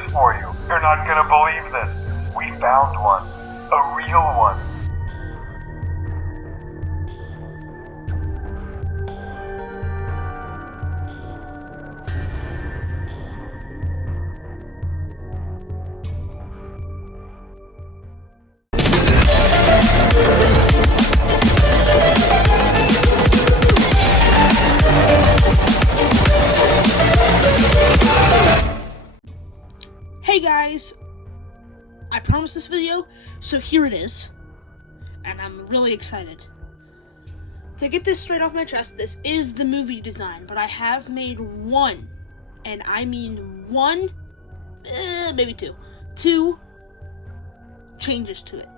news for you. You're not gonna believe this. We found one. A real one. Hey guys, I promised this video, so here it is, and I'm really excited. To get this straight off my chest, this is the movie design, but I have made one, and I mean one, maybe two changes to it.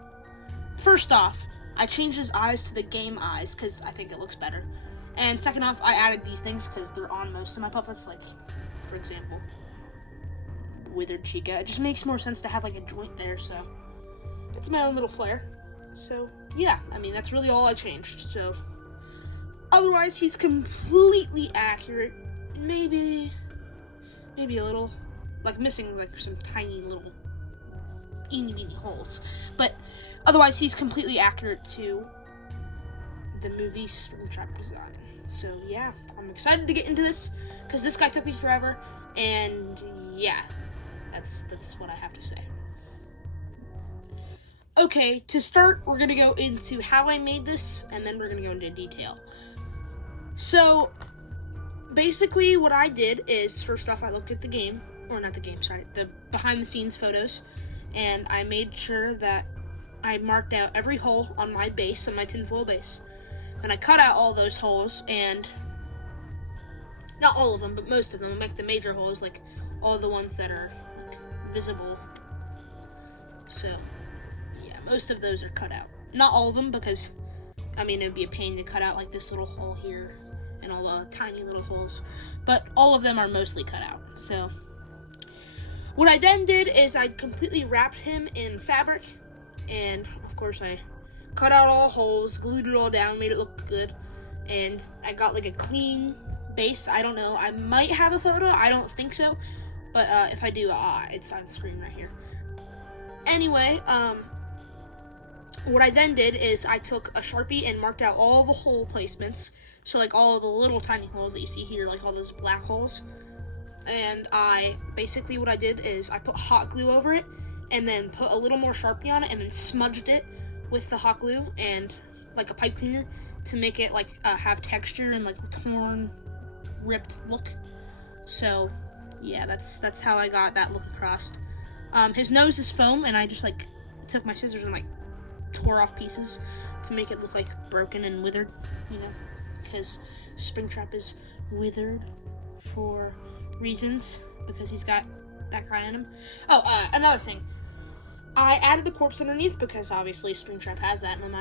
First off, I changed his eyes to the game eyes, because I think it looks better. And second off, I added these things, because they're on most of my puppets, like, for example, Withered Chica. It just makes more sense to have like a joint there, so it's my own little flair. So yeah, I mean, that's really all I changed. So otherwise, he's completely accurate. Maybe a little, like, missing like some tiny little eeny holes, but otherwise he's completely accurate to the movie Springtrap design. So yeah, I'm excited to get into this because this guy took me forever, and yeah, that's what I have to say. Okay, to start, we're gonna go into how I made this, and then we're gonna go into detail. So basically what I did is, first off, I looked at the the behind the scenes photos, and I made sure that I marked out every hole on my base, on my tinfoil base. Then I cut out all those holes, and not all of them, but most of them, like the major holes, like all the ones that are visible. So yeah, most of those are cut out. Not all of them, because I mean, it would be a pain to cut out like this little hole here and all the tiny little holes, but all of them are mostly cut out. So what I then did is I completely wrapped him in fabric, and of course I cut out all holes, glued it all down, made it look good, and I got like a clean base. I don't know, I might have a photo, I don't think so, but if I do, it's on the screen right here. Anyway, what I then did is I took a Sharpie and marked out all the hole placements. So like all the little tiny holes that you see here, like all those black holes. And basically what I did is I put hot glue over it, and then put a little more Sharpie on it, and then smudged it with the hot glue and like a pipe cleaner to make it like have texture and like torn, ripped look. So yeah, that's how I got that look across. His nose is foam, and I just like took my scissors and like tore off pieces to make it look like broken and withered, you know, because Springtrap is withered for reasons, because he's got that guy in him. Oh, another thing, I added the corpse underneath because obviously Springtrap has that, and I'm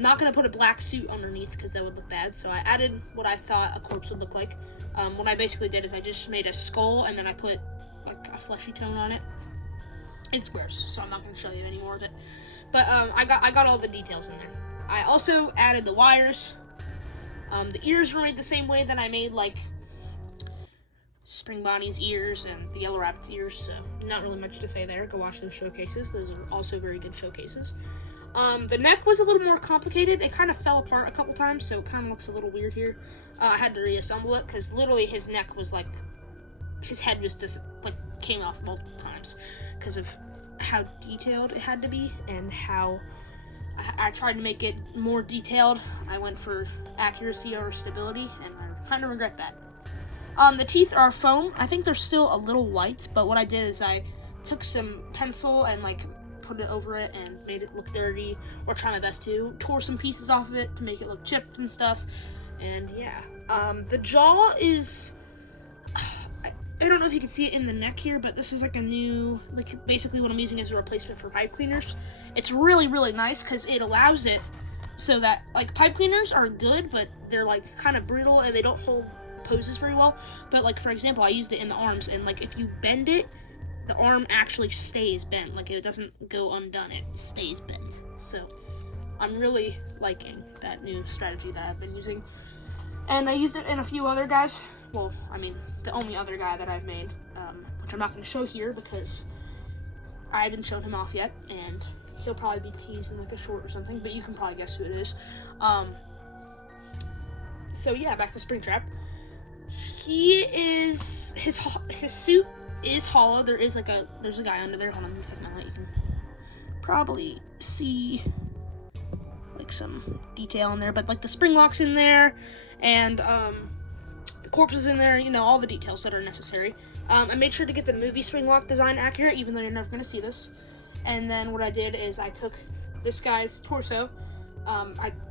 not gonna put a black suit underneath because that would look bad. So I added what I thought a corpse would look like. What I basically did is I just made a skull, and then I put like a fleshy tone on it. It's gross, so I'm not going to show you any more of it. But I got all the details in there. I also added the wires. The ears were made the same way that I made like Spring Bonnie's ears and the Yellow Rabbit's ears. So not really much to say there. Go watch those showcases. Those are also very good showcases. The neck was a little more complicated. It kind of fell apart a couple times, so it kind of looks a little weird here. I had to reassemble it because literally his neck was like, his head was just like came off multiple times because of how detailed it had to be, and how I tried to make it more detailed. I went for accuracy over stability, and I kind of regret that. The teeth are foam. I think they're still a little white, but what I did is I took some pencil and like put it over it and made it look dirty, or try my best to. Tore some pieces off of it to make it look chipped and stuff. And yeah, the jaw is, I don't know if you can see it in the neck here, but this is like a new, like basically what I'm using as a replacement for pipe cleaners. It's really, really nice because it allows it so that, like, pipe cleaners are good, but they're like kind of brittle and they don't hold poses very well. But like, for example, I used it in the arms, and like if you bend it, the arm actually stays bent. Like, it doesn't go undone, it stays bent. So I'm really liking that new strategy that I've been using. And I used it in a few other guys, well, I mean, the only other guy that I've made, which I'm not going to show here because I haven't shown him off yet, and he'll probably be teased in like a short or something, but you can probably guess who it is. So yeah, back to Springtrap. He is, his suit is hollow. There's a guy under there. Hold on, let me take my light. You can probably see like some detail in there, but like the spring lock's in there, and the corpse is in there, you know, all the details that are necessary. I made sure to get the movie spring lock design accurate, even though you're never going to see this. And then what I did is I took this guy's torso,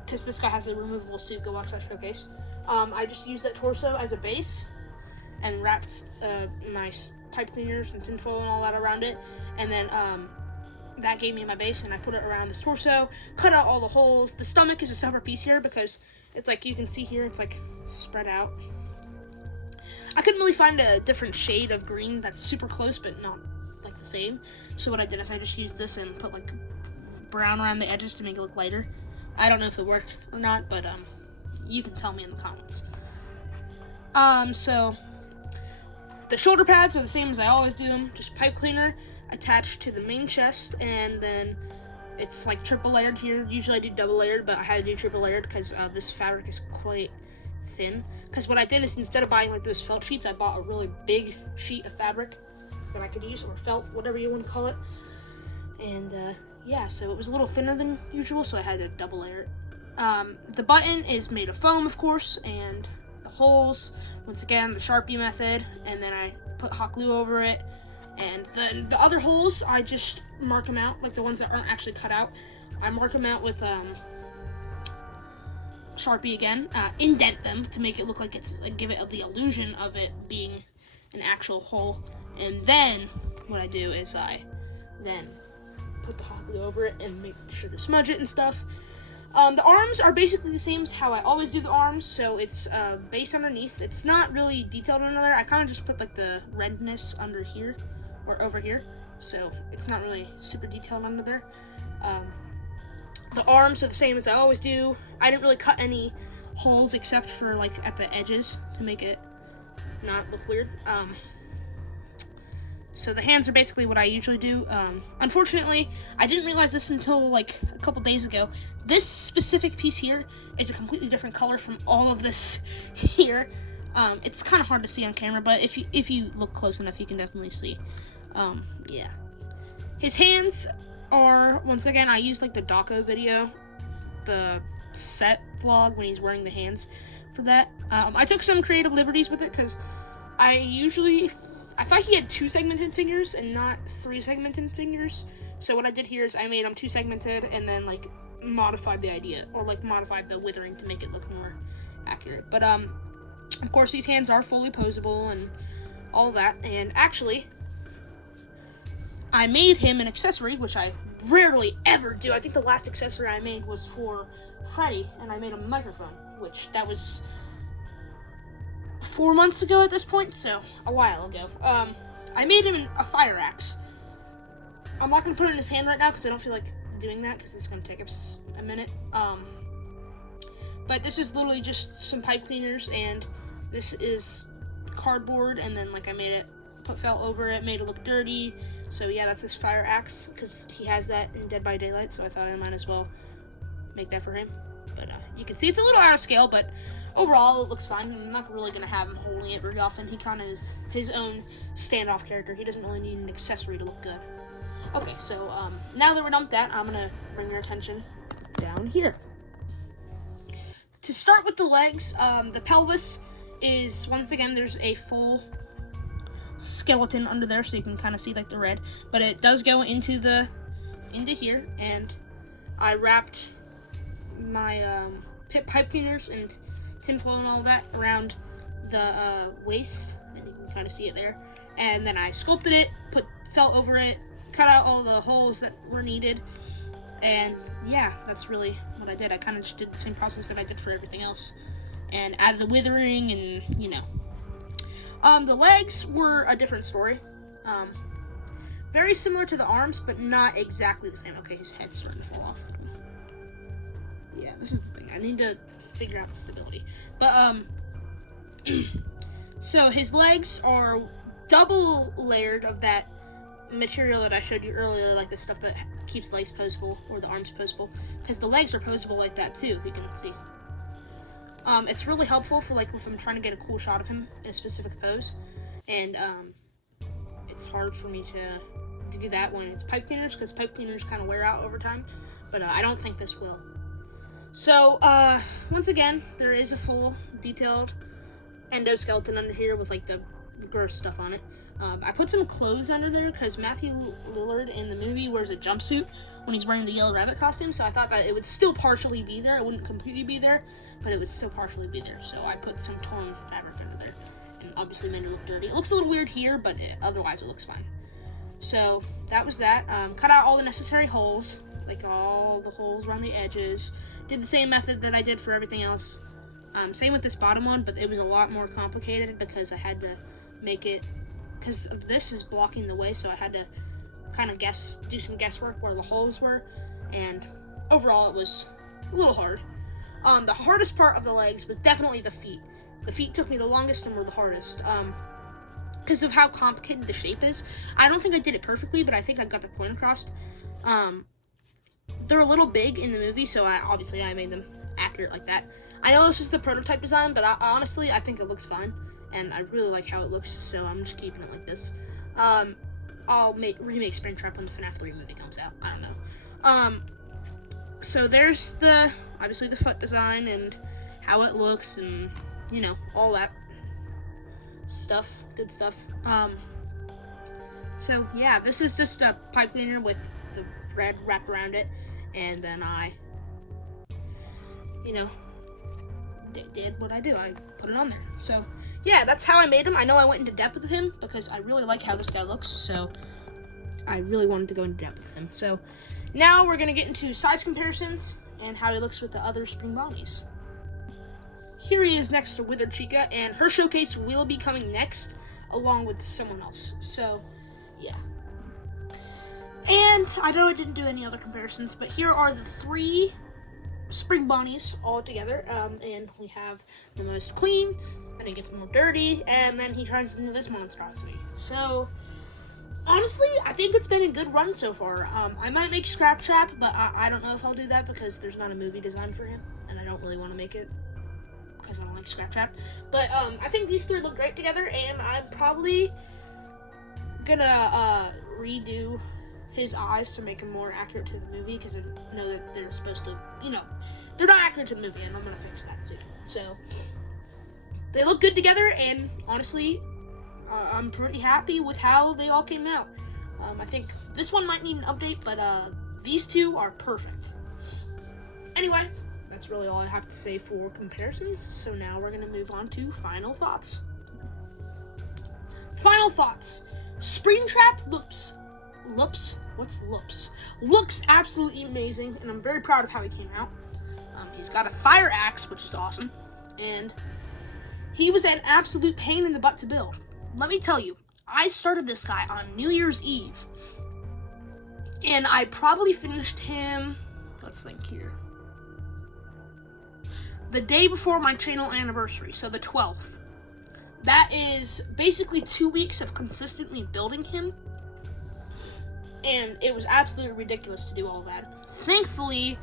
because this guy has a removable suit, go watch that showcase. I just used that torso as a base and wrapped nice pipe cleaners and tinfoil and all that around it, and then that gave me my base, and I put it around this torso, cut out all the holes. The stomach is a separate piece here because it's like, you can see here, it's like spread out. I couldn't really find a different shade of green that's super close but not like the same, so what I did is I just used this and put like brown around the edges to make it look lighter. I don't know if it worked or not, but you can tell me in the comments. So the shoulder pads are the same as I always do them, just pipe cleaner attached to the main chest, and then it's like triple layered here. Usually I do double layered, but I had to do triple layered because this fabric is quite thin. Because what I did is, instead of buying like those felt sheets, I bought a really big sheet of fabric that I could use, or felt, whatever you want to call it. And yeah, so it was a little thinner than usual, so I had to double layer it. The button is made of foam, of course, and the holes, once again, the Sharpie method, and then I put hot glue over it. And then the other holes, I just mark them out, like the ones that aren't actually cut out. I mark them out with Sharpie again, indent them to make it look like it's, like, give it the illusion of it being an actual hole. And then what I do is I then put the hot glue over it and make sure to smudge it and stuff. The arms are basically the same as how I always do the arms, so it's base underneath. It's not really detailed under there. I kind of just put like the redness under here or over here, so it's not really super detailed under there. The arms are the same as I always do. I didn't really cut any holes except for like at the edges to make it not look weird. So the hands are basically what I usually do. Unfortunately, I didn't realize this until like a couple days ago. This specific piece here is a completely different color from all of this here. It's kind of hard to see on camera, but if you look close enough, you can definitely see. Yeah. His hands are, once again, I used like the Daco video, the set vlog when he's wearing the hands for that. I took some creative liberties with it because I thought he had 2 segmented fingers and not 3 segmented fingers. So what I did here is I made them 2 segmented and then like modified the idea, or like modified the withering to make it look more accurate. But of course these hands are fully posable and all that. And actually, I made him an accessory, which I rarely ever do. I think the last accessory I made was for Freddy, and I made a microphone, which that was 4 months ago at this point, so a while ago. I made him a fire axe. I'm not going to put it in his hand right now because I don't feel like doing that because it's going to take us a minute. But this is literally just some pipe cleaners, and this is cardboard, and then like I made it, put felt over it, made it look dirty. So yeah, that's his fire axe because he has that in Dead by Daylight, so I thought I might as well make that for him. But you can see it's a little out of scale, but overall it looks fine. I'm not really going to have him holding it very often. He kind of is his own standoff character. He doesn't really need an accessory to look good. Okay, so now that we're done with that, I'm going to bring your attention down here. To start with the legs, the pelvis is, once again, there's a full skeleton under there, so you can kind of see like the red, but it does go into here, and I wrapped my pipe cleaners and tinfoil and all that around the waist, and you can kind of see it there. And then I sculpted it, put felt over it, cut out all the holes that were needed, and yeah, that's really what I did. I kind of just did the same process that I did for everything else, and added the withering, and you know. The legs were a different story. Very similar to the arms, but not exactly the same. Okay, his head's starting to fall off. Yeah, this is the thing. I need to figure out the stability. But, So his legs are double layered of that material that I showed you earlier, like the stuff that keeps the legs posable or the arms posable, because the legs are posable like that too, if you can see. It's really helpful for like if I'm trying to get a cool shot of him in a specific pose, and it's hard for me to do that when it's pipe cleaners, because pipe cleaners kind of wear out over time, but I don't think this will. So once again, there is a full detailed endoskeleton under here with like the gross stuff on it. I put some clothes under there because Matthew Lillard in the movie wears a jumpsuit when he's wearing the Yellow Rabbit costume, so I thought that it would still partially be there. It wouldn't completely be there, but it would still partially be there. So I put some torn fabric under there, and obviously made it look dirty. It looks a little weird here, but otherwise it looks fine. So that was that. Cut out all the necessary holes, like all the holes around the edges. Did the same method that I did for everything else. Same with this bottom one, but it was a lot more complicated because I had to make it, because of this is blocking the way, so I had to kind of do some guesswork where the holes were, and overall it was a little hard. The hardest part of the legs was definitely the feet. The feet took me the longest and were the hardest, because of how complicated the shape is. I don't think I did it perfectly, but I think I got the point across. They're a little big in the movie, so I made them accurate like that. I know this is the prototype design, but honestly, I think it looks fine, and I really like how it looks, so I'm just keeping it like this. I'll remake Springtrap when the FNAF 3 movie comes out. I don't know. So there's obviously the foot design and how it looks, and you know, all that stuff, good stuff. So yeah, this is just a pipe cleaner with the red wrapped around it, and then I, you know, did what I do. I put it on there. So yeah, that's how I made him. I know I went into depth with him because I really like how this guy looks, so I really wanted to go into depth with him. So now we're gonna get into size comparisons and how he looks with the other Spring Bonnies. Here he is next to Withered Chica, and her showcase will be coming next along with someone else. So yeah. And I know I didn't do any other comparisons, but here are the 3 Spring Bonnies all together, and we have the most clean, and he gets more dirty, and then he turns into this monstrosity. So honestly, I think it's been a good run so far. I might make Springtrap, but I don't know if I'll do that because there's not a movie designed for him, and I don't really want to make it because I don't like Springtrap. But I think these 3 look great together, and I'm probably gonna redo his eyes to make him more accurate to the movie, because I know that they're supposed to, you know, they're not accurate to the movie, and I'm gonna fix that soon. So they look good together, and honestly, I'm pretty happy with how they all came out. I think this one might need an update, but these 2 are perfect. Anyway, that's really all I have to say for comparisons. So now we're gonna move on to final thoughts. Final thoughts. Springtrap looks absolutely amazing, and I'm very proud of how he came out. He's got a fire axe, which is awesome, and he was an absolute pain in the butt to build. Let me tell you, I started this guy on New Year's Eve, and I probably finished him, let's think here, the day before my channel anniversary, so the 12th. That is basically 2 weeks of consistently building him, and it was absolutely ridiculous to do all that. Thankfully,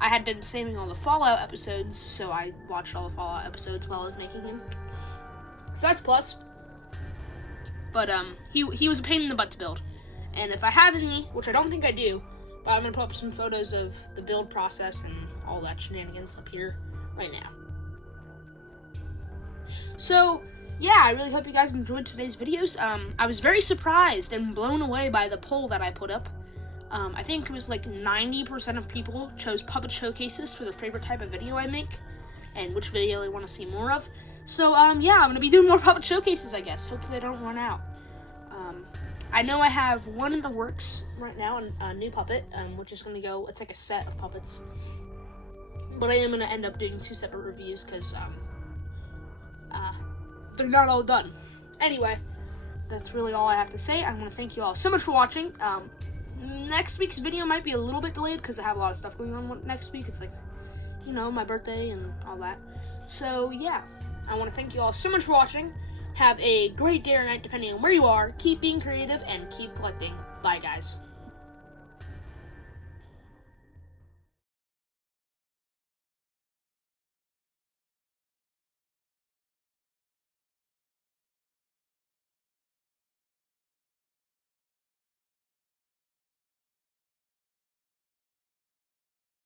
I had been saving all the Fallout episodes, so I watched all the Fallout episodes while I was making him. So that's plus. But he was a pain in the butt to build. And if I have any, which I don't think I do, but I'm gonna put up some photos of the build process and all that shenanigans up here right now. So yeah, I really hope you guys enjoyed today's videos. I was very surprised and blown away by the poll that I put up. I think it was like 90% of people chose puppet showcases for their favorite type of video I make, and which video they want to see more of. So yeah, I'm gonna be doing more puppet showcases, I guess. Hopefully they don't run out. I know I have one in the works right now, a new puppet, which is gonna go. It's like a set of puppets, but I am gonna end up doing 2 separate reviews because they're not all done. Anyway, that's really all I have to say. I want to thank you all so much for watching. Next week's video might be a little bit delayed because I have a lot of stuff going on next week. It's like, you know, my birthday and all that. So yeah, I want to thank you all so much for watching. Have a great day or night depending on where you are. Keep being creative and keep collecting. Bye, guys.